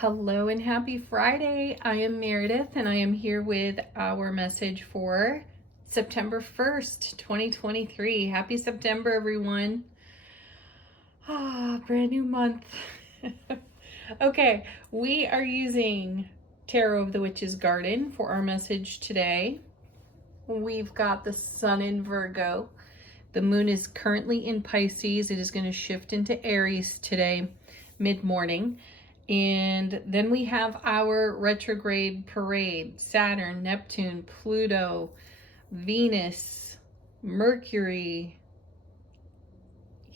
Hello and happy Friday. I am Meredith and I am here with our message for September 1st, 2023. Happy September, everyone. Brand new month. Okay, we are using Tarot of the Witch's Garden for our message today. We've got the Sun in Virgo. The moon is currently in Pisces. It is going to shift into Aries today, mid-morning. And then we have our retrograde parade: Saturn, Neptune, Pluto, Venus, Mercury,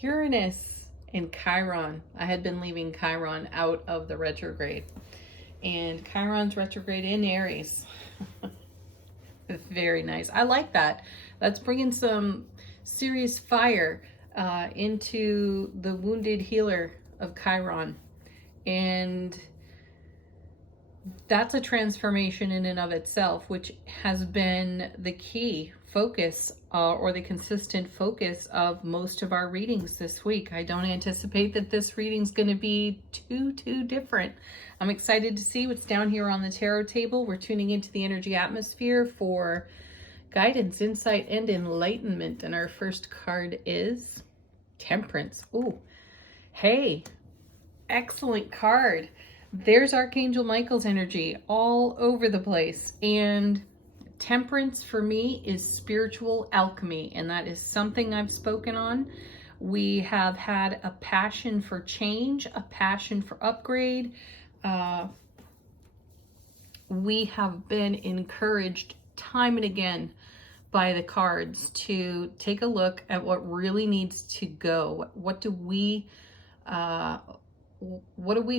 Uranus, and Chiron. I had been leaving Chiron out of the retrograde. And Chiron's retrograde in Aries. Very nice. I like that. That's bringing some serious fire into the wounded healer of Chiron. And that's a transformation in and of itself, which has been the key focus or the consistent focus of most of our readings this week. I don't anticipate that this reading's going to be too different. I'm excited to see what's down here on the tarot table. We're tuning into the energy atmosphere for guidance, insight, and enlightenment. And our first card is Temperance. Ooh, hey. Excellent card. There's Archangel Michael's energy all over the place. And Temperance for me is spiritual alchemy, and that is something I've spoken on. We have had a passion for change, a passion for upgrade. We have been encouraged time and again by the cards to take a look at what really needs to go. What do we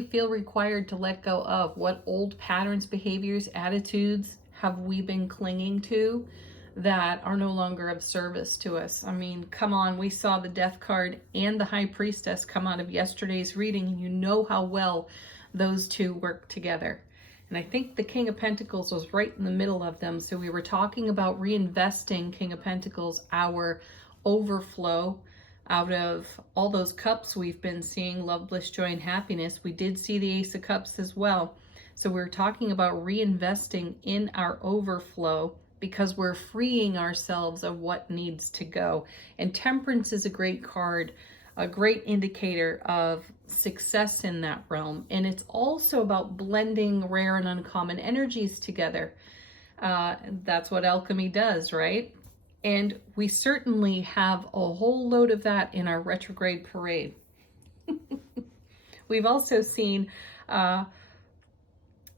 feel required to let go of? What old patterns, behaviors, attitudes have we been clinging to that are no longer of service to us? I mean, come on, we saw the Death card and the High Priestess come out of yesterday's reading, and you know how well those two work together. And I think the King of Pentacles was right in the middle of them. So we were talking about reinvesting, King of Pentacles, our overflow out of all those cups we've been seeing, love, bliss, joy, and happiness. We did see the Ace of Cups as well. So we're talking about reinvesting in our overflow because we're freeing ourselves of what needs to go. And Temperance is a great card, a great indicator of success in that realm. And it's also about blending rare and uncommon energies together. That's what alchemy does, right? And we certainly have a whole load of that in our retrograde parade. We've also seen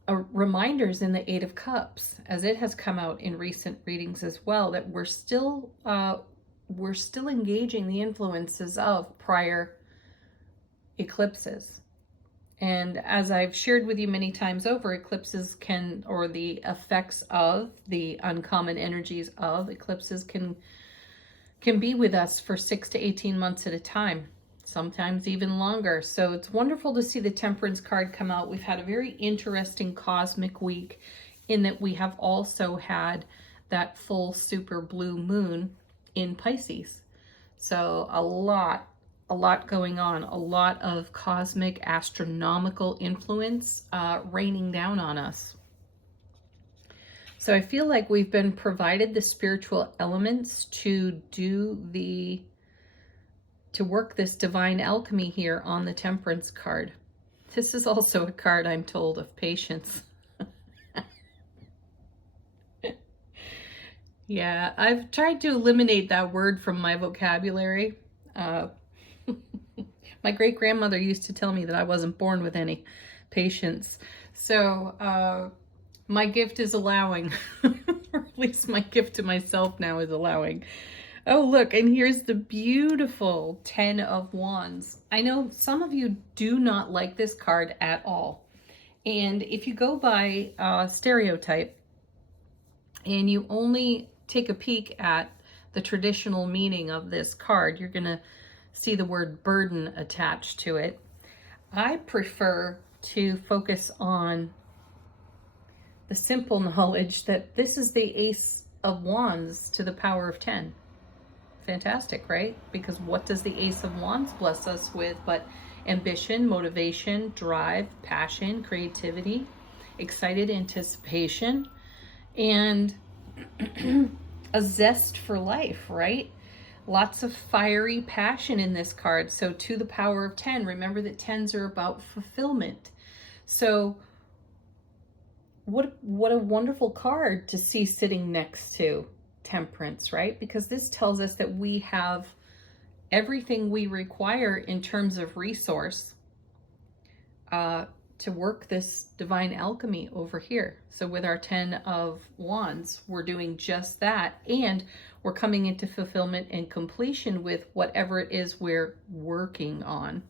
reminders in the Eight of Cups, as it has come out in recent readings as well, that we're still engaging the influences of prior eclipses. And as I've shared with you many times over, eclipses can, or the effects of the uncommon energies of eclipses can be with us for 6 to 18 months at a time, sometimes even longer. So it's wonderful to see the Temperance card come out. We've had a very interesting cosmic week in that we have also had that full super blue moon in Pisces. So a lot going on, a lot of cosmic astronomical influence raining down on us. So I feel like we've been provided the spiritual elements to work this divine alchemy here on the Temperance card. This is also a card, I'm told, of patience. Yeah, I've tried to eliminate that word from my vocabulary. My great-grandmother used to tell me that I wasn't born with any patience. So my gift is allowing, or at least my gift to myself now is allowing. Oh, look, and here's the beautiful 10 of Wands. I know some of you do not like this card at all. And if you go by stereotype and you only take a peek at the traditional meaning of this card, you're going to see the word burden attached to it. I prefer to focus on the simple knowledge that this is the Ace of Wands to the power of 10. Fantastic, right? Because what does the Ace of Wands bless us with but ambition, motivation, drive, passion, creativity, excited anticipation, and a zest for life, right? Lots of fiery passion in this card. So to the power of 10, remember that 10s are about fulfillment. So what a wonderful card to see sitting next to Temperance, right? Because this tells us that we have everything we require in terms of resource to work this divine alchemy over here. So with our 10 of Wands, we're doing just that, and we're coming into fulfillment and completion with whatever it is we're working on.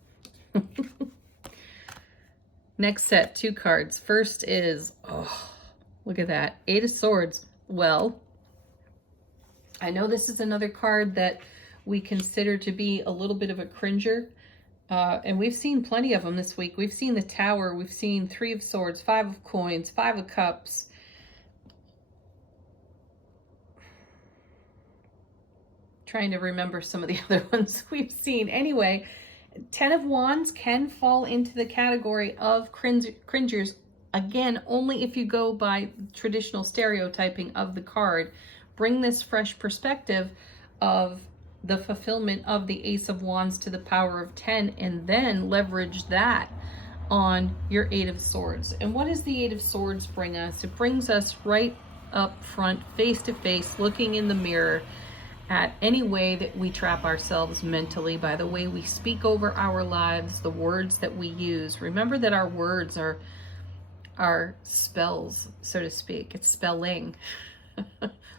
Next set, 2 cards. First is, oh, look at that, 8 of Swords. Well, I know this is another card that we consider to be a little bit of a cringer. And we've seen plenty of them this week. We've seen the Tower. We've seen 3 of Swords, 5 of Coins, 5 of Cups. Trying to remember some of the other ones we've seen. Anyway, 10 of Wands can fall into the category of cringers. Again, only if you go by traditional stereotyping of the card. Bring this fresh perspective of the fulfillment of the Ace of Wands to the power of 10, and then leverage that on your 8 of Swords. And what does the 8 of Swords bring us? It brings us right up front, face to face, looking in the mirror at any way that we trap ourselves mentally, by the way we speak over our lives, the words that we use. Remember that our words are spells, so to speak. It's spelling.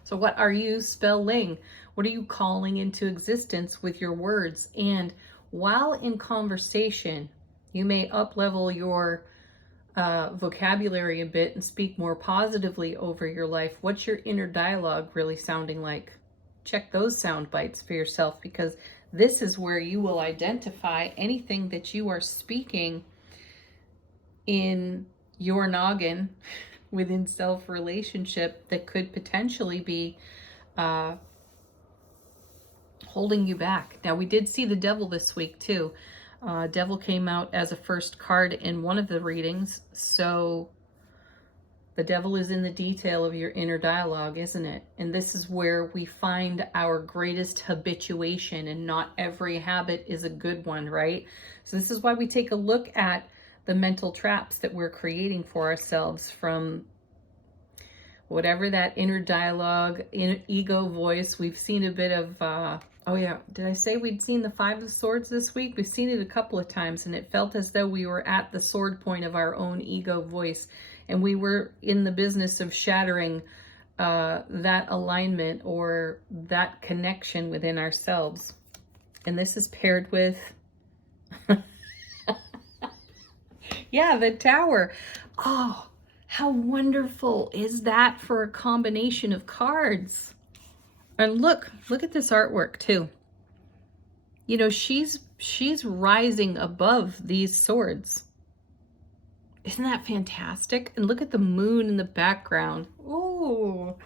So what are you spelling? What are you calling into existence with your words? And while in conversation, you may up-level your vocabulary a bit and speak more positively over your life. What's your inner dialogue really sounding like? Check those sound bites for yourself, because this is where you will identify anything that you are speaking in your noggin within self-relationship that could potentially be holding you back. Now, we did see the Devil this week too. Devil came out as a first card in one of the readings. So the Devil is in the detail of your inner dialogue, isn't it? And this is where we find our greatest habituation, and not every habit is a good one, right? So this is why we take a look at the mental traps that we're creating for ourselves from whatever that inner dialogue, ego voice. We've seen a bit of, oh yeah, did I say we'd seen the 5 of Swords this week? We've seen it a couple of times, and it felt as though we were at the sword point of our own ego voice, and we were in the business of shattering that alignment or that connection within ourselves. And this is paired with yeah, the Tower. Oh, how wonderful is that for a combination of cards? And look at this artwork too. You know, she's rising above these swords. Isn't that fantastic? And look at the moon in the background. Oh,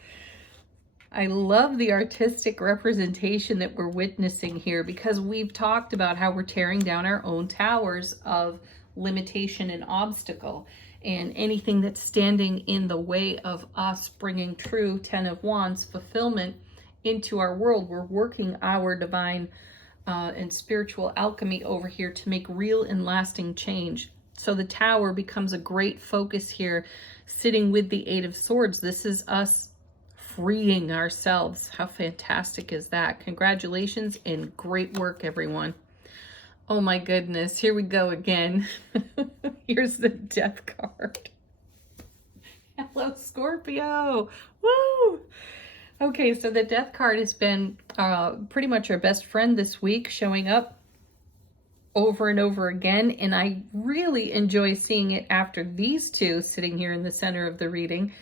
I love the artistic representation that we're witnessing here, because we've talked about how we're tearing down our own towers of limitation and obstacle, and anything that's standing in the way of us bringing true 10 of Wands fulfillment into our world. We're working our divine and spiritual alchemy over here to make real and lasting change. So the Tower becomes a great focus here, sitting with the 8 of Swords. This is us freeing ourselves. How fantastic is that? Congratulations and great work, everyone. Oh my goodness, here we go again. Here's the Death card. Hello, Scorpio. Woo! Okay, so the Death card has been pretty much our best friend this week, showing up over and over again, and I really enjoy seeing it after these two sitting here in the center of the reading,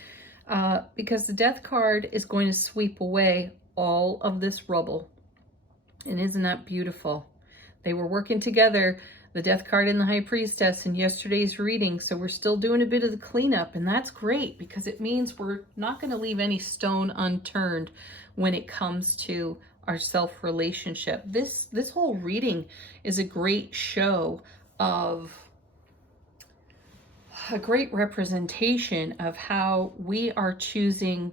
because the Death card is going to sweep away all of this rubble. And isn't that beautiful? They were working together, the Death card and the High Priestess, in yesterday's reading. So we're still doing a bit of the cleanup, and that's great, because it means we're not going to leave any stone unturned when it comes to our self-relationship. This whole reading is a great show of a great representation of how we are choosing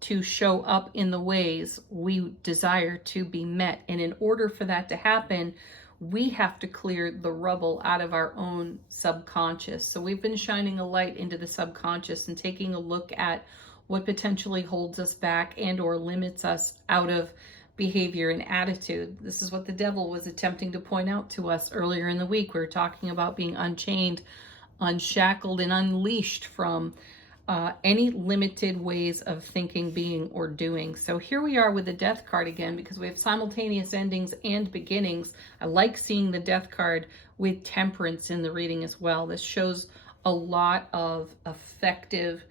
to show up in the ways we desire to be met. And in order for that to happen, we have to clear the rubble out of our own subconscious. So we've been shining a light into the subconscious and taking a look at what potentially holds us back and or limits us out of behavior and attitude. This is what the devil was attempting to point out to us earlier in the week. We were talking about being unchained, unshackled, and unleashed from any limited ways of thinking, being, or doing. So here we are with the Death card again, because we have simultaneous endings and beginnings. I like seeing the Death card with Temperance in the reading as well. This shows a lot of effective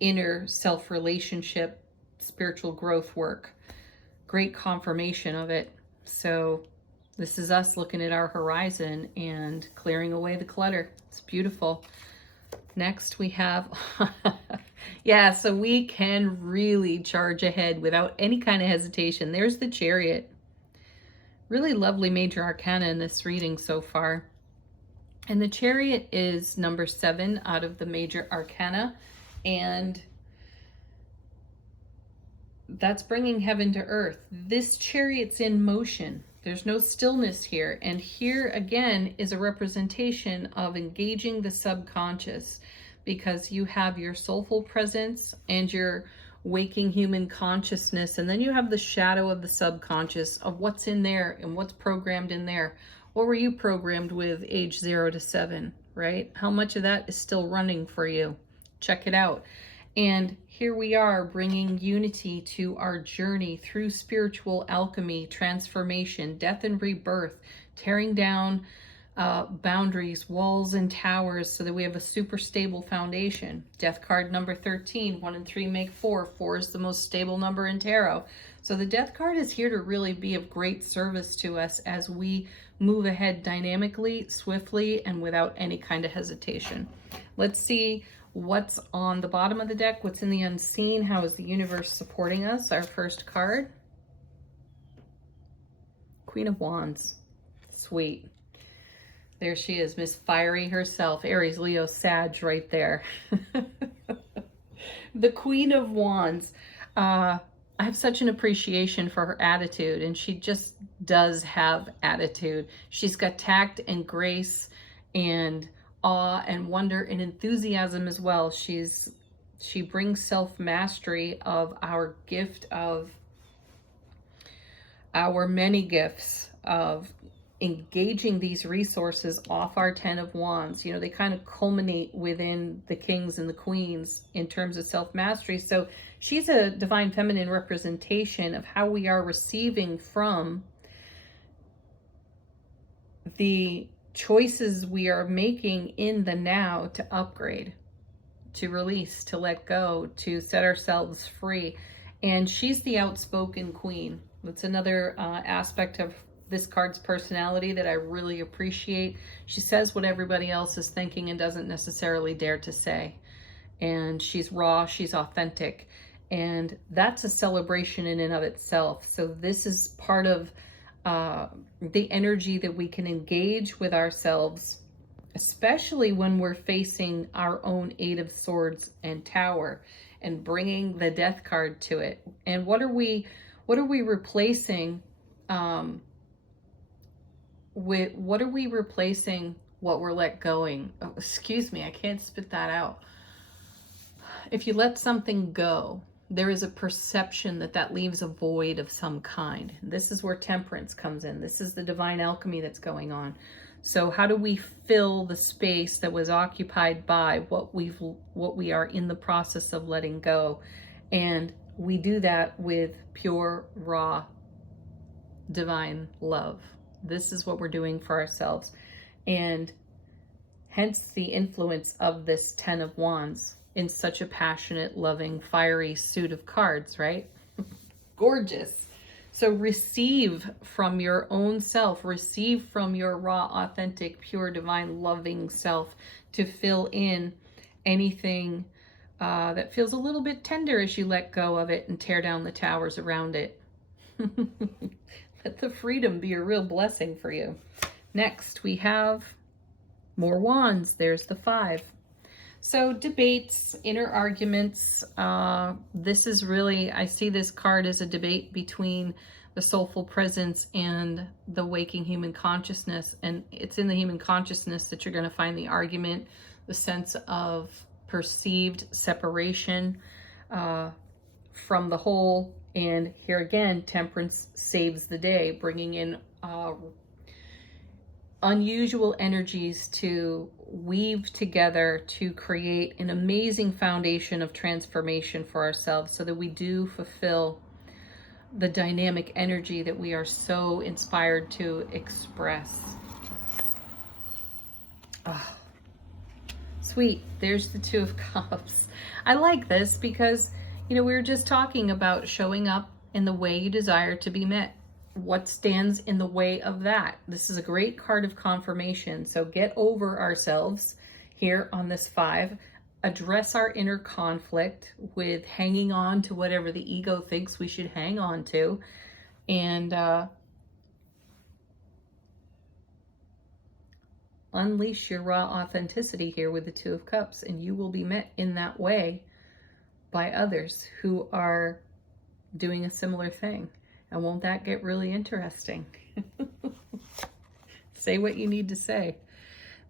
inner self-relationship, spiritual growth work. Great confirmation of it. So this is us looking at our horizon and clearing away the clutter. It's beautiful. Next we have, yeah, so we can really charge ahead without any kind of hesitation. There's the Chariot. Really lovely major arcana in this reading so far. And the Chariot is number 7 out of the major arcana. And that's bringing heaven to earth. This Chariot's in motion. There's no stillness here. And here again is a representation of engaging the subconscious, because you have your soulful presence and your waking human consciousness. And then you have the shadow of the subconscious of what's in there and what's programmed in there. What were you programmed with age 0 to 7, right? How much of that is still running for you? Check it out. And here we are bringing unity to our journey through spiritual alchemy, transformation, death and rebirth, tearing down boundaries, walls, and towers so that we have a super stable foundation. Death card number 13, 1 and 3 make 4. 4 is the most stable number in tarot. So the Death card is here to really be of great service to us as we move ahead dynamically, swiftly, and without any kind of hesitation. Let's see what's on the bottom of the deck, what's in the unseen, how is the universe supporting us. Our first card, Queen of Wands. Sweet. There she is, Miss Fiery herself, Aries, Leo, Sag right there. The Queen of Wands. I have such an appreciation for her attitude, and she just does have attitude. She's got tact and grace and awe and wonder and enthusiasm as well. She brings self-mastery of our gift of our many gifts of engaging these resources off our 10 of Wands. You know, they kind of culminate within the kings and the queens in terms of self-mastery. So she's a divine feminine representation of how we are receiving from the choices we are making in the now to upgrade, to release, to let go, to set ourselves free. And she's the outspoken queen. That's another aspect of this card's personality that I really appreciate. She says what everybody else is thinking and doesn't necessarily dare to say. And she's raw, she's authentic. And that's a celebration in and of itself. So this is part of the energy that we can engage with ourselves, especially when we're facing our own 8 of Swords and Tower, and bringing the Death card to it. And what are we replacing with? What are we replacing what we're let going? Oh, excuse me, I can't spit that out. If you let something go, there is a perception that that leaves a void of some kind. This is where Temperance comes in. This is the divine alchemy that's going on. So how do we fill the space that was occupied by what we are in the process of letting go? And we do that with pure, raw, divine love. This is what we're doing for ourselves. And hence the influence of this 10 of Wands in such a passionate, loving, fiery suit of cards, right? Gorgeous. So receive from your own self, receive from your raw, authentic, pure, divine, loving self to fill in anything that feels a little bit tender as you let go of it and tear down the towers around it. Let the freedom be a real blessing for you. Next, we have more wands. There's the 5. So debates, inner arguments. This is really, I see this card as a debate between the soulful presence and the waking human consciousness. And it's in the human consciousness that you're going to find the argument, the sense of perceived separation from the whole. And here again, temperance saves the day, bringing in unusual energies to weave together to create an amazing foundation of transformation for ourselves so that we do fulfill the dynamic energy that we are so inspired to express. Oh, sweet. There's the 2 of Cups. I like this because, you know, we were just talking about showing up in the way you desire to be met. What stands in the way of that? This is a great card of confirmation. So get over ourselves here on this 5. Address our inner conflict with hanging on to whatever the ego thinks we should hang on to. And unleash your raw authenticity here with the 2 of Cups. And you will be met in that way by others who are doing a similar thing. And won't that get really interesting? Say what you need to say.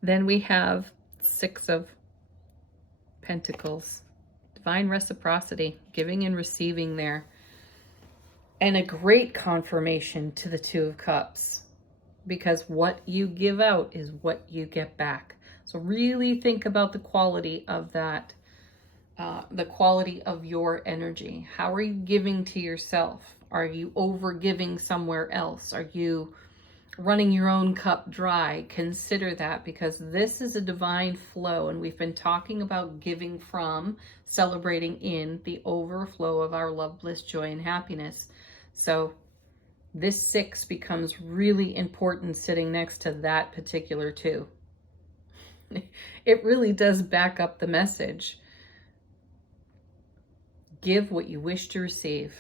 Then we have 6 of Pentacles. Divine reciprocity, giving and receiving there. And a great confirmation to the 2 of Cups. Because what you give out is what you get back. So really think about the quality of that. The quality of your energy. How are you giving to yourself? Are you over giving somewhere else? Are you running your own cup dry? Consider that, because this is a divine flow, and we've been talking about giving from, celebrating in the overflow of our love, bliss, joy, and happiness. So this 6 becomes really important sitting next to that particular 2. It really does back up the message. Give what you wish to receive.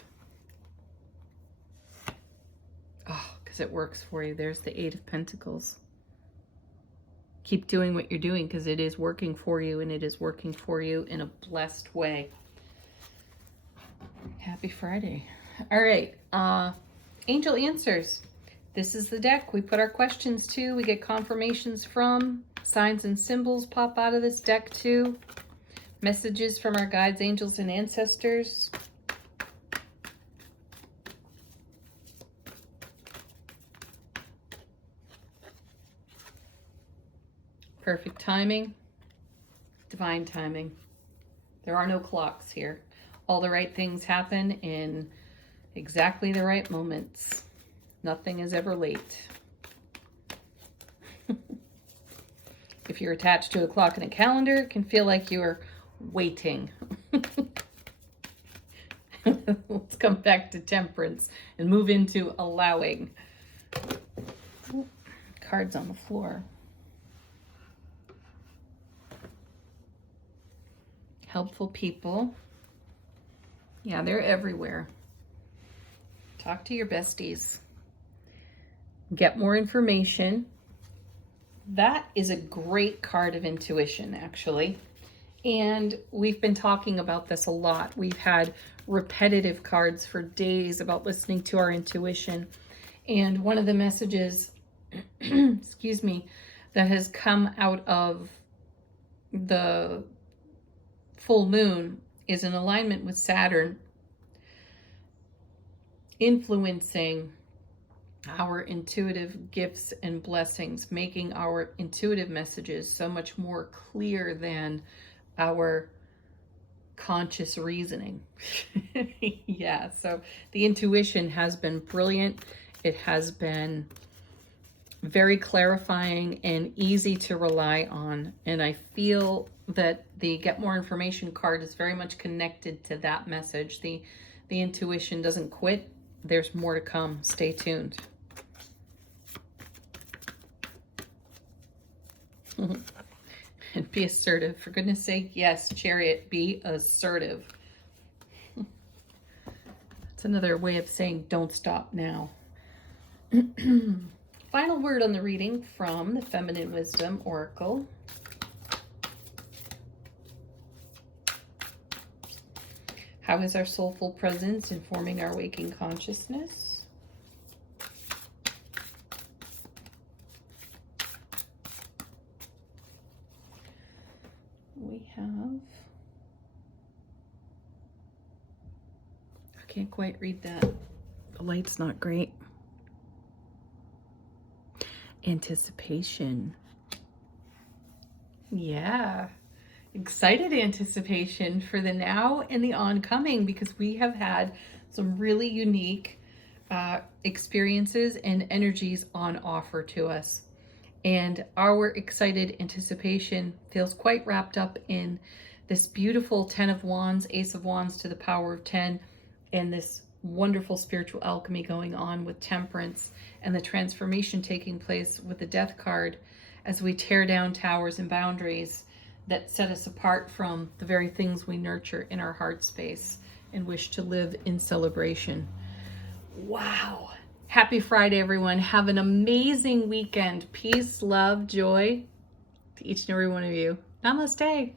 Oh, because it works for you. There's the 8 of Pentacles. Keep doing what you're doing because it is working for you, and it is working for you in a blessed way. Happy Friday. All right. Angel answers. This is the deck we put our questions to. We get confirmations from. Signs and symbols pop out of this deck too. Messages from our guides, angels, and ancestors. Perfect timing, divine timing. There are no clocks here. All the right things happen in exactly the right moments. Nothing is ever late. If you're attached to a clock and a calendar, it can feel like you are waiting. Let's come back to temperance and move into allowing. Cards on the floor. Helpful people. Yeah, they're everywhere. Talk to your besties. Get more information. That is a great card of intuition, actually. And we've been talking about this a lot. We've had repetitive cards for days about listening to our intuition. And one of the messages, excuse me, that has come out of the full moon is an alignment with Saturn influencing our intuitive gifts and blessings, making our intuitive messages so much more clear than our conscious reasoning. Yeah, so the intuition has been brilliant. It has been very clarifying and easy to rely on. And I feel that the Get More Information card is very much connected to that message. The intuition doesn't quit. There's more to come. Stay tuned. And be assertive. For goodness sake, yes, Chariot, be assertive. That's another way of saying don't stop now. final word on the reading from the Feminine Wisdom Oracle. How is our soulful presence informing our waking consciousness? We have, I can't quite read that. The light's not great. Anticipation. Yeah. Excited anticipation for the now and the oncoming, because we have had some really unique experiences and energies on offer to us. And our excited anticipation feels quite wrapped up in this beautiful 10 of Wands, Ace of Wands to the power of 10, and this wonderful spiritual alchemy going on with Temperance, and the transformation taking place with the Death card as we tear down towers and boundaries that set us apart from the very things we nurture in our heart space and wish to live in celebration. Wow. Happy Friday, everyone. Have an amazing weekend. Peace, love, joy to each and every one of you. Namaste.